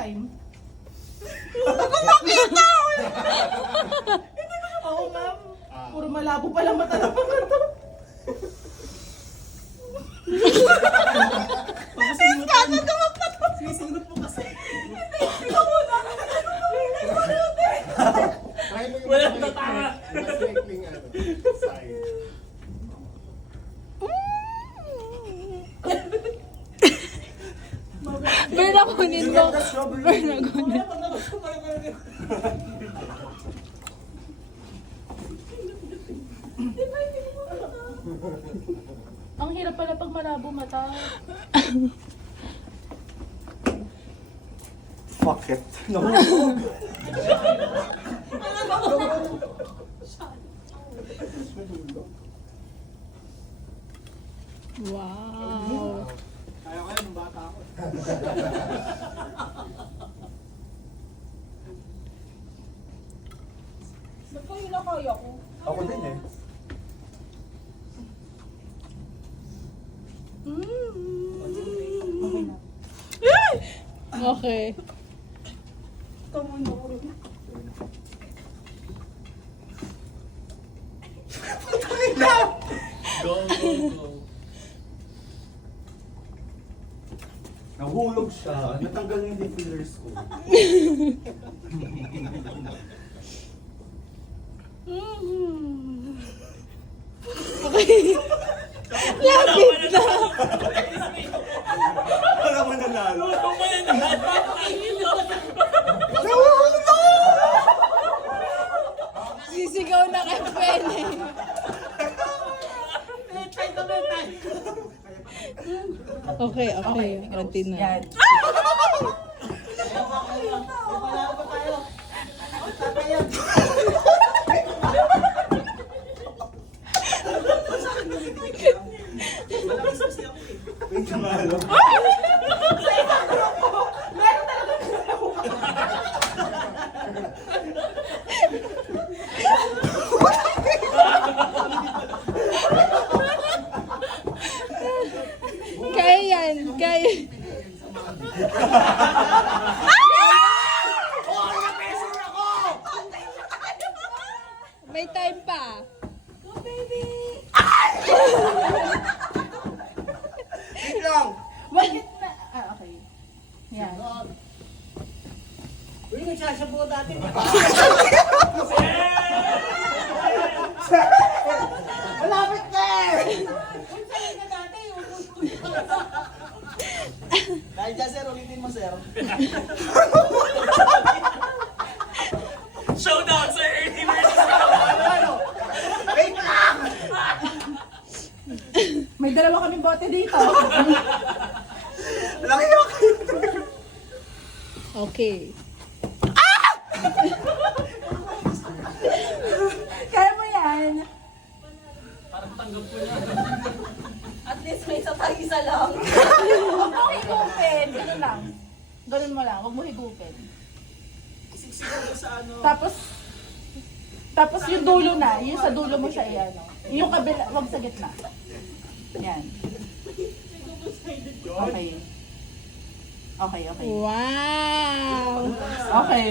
time. Hindi ko makita! Oo, ma'am. Puro malabo pala mata ng mga to. Sinisingot mo kasi. Walang tatama. Berna kunin mo. Berna kunin. Ang hirap pala pag malabo mata. Fuck it. No. Wow. Kaya kaya nung bata ako. Ba't ko yun nakaya ko? Ako din eh. Okay. Kamuin mo ko rin. Go, go, go. Nahulog siya. Natanggal niya yung fillers ko. Lapit na. Wala mo nanalo. Sisigaw na kay Pene. Okay, okay. Konti na. Yan. May kamalo. Kaya yan. Kaya. May time pa. Go, baby! Wait lang. Bakit na? Okay. Yan. Uy, nagsasabaw dati. Malapit na eh! Kahit dyan sir, ulitin mo sir. Showdown sa early versus Wait lang! May dalawa kaming bote dito. Laki ako! Okay. Kaya mo yan. Parang tanggap ko na. At least may isa tayo isa lang. Huwag mo higupin. Ganun lang. Ganun mo lang. Huwag mo higupin. Siksikan mo sa ano. Tapos yung dulo na. Yung sa dulo mo siya i-ano. Yung kabila. Huwag sa gitna. Yan. Okay. Okay, okay. Wow. Okay.